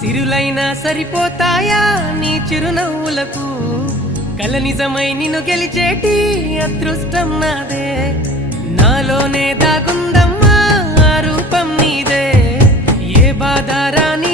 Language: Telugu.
సిరులైనా సరిపోతాయా నీ చిరునవ్వులకు కల నిజమై నిన్ను గెలిచేటి అదృష్టం నాదే నాలోనే దాగుందమ్మా ఆ రూపం నీదే ఏ బాధ రాని